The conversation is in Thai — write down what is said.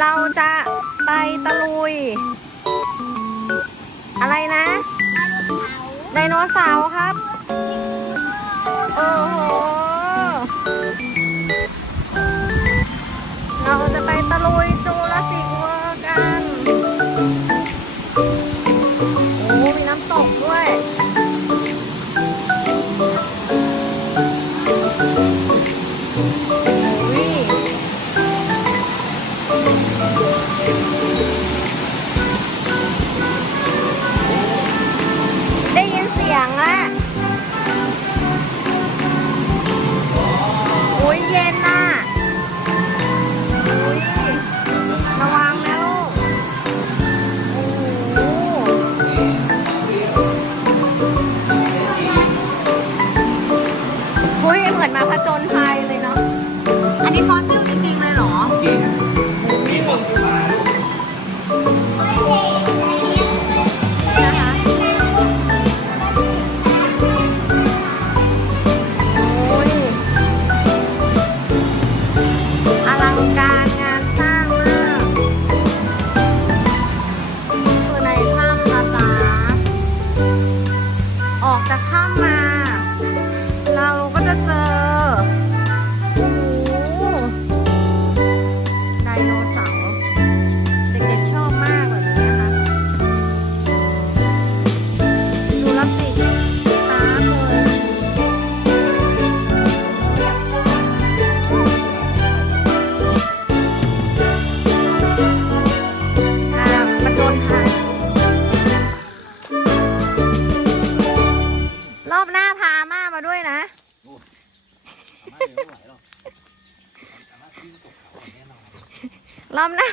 เราจะไปตะลุย อะไรนะ ไดโนเสาร์ครับ โอ้โห เราจะไปตะลุยจูราสิกเวิร์กัน โอ้ มีน้ำตกด้วย มาด้วยนะรอบหน้า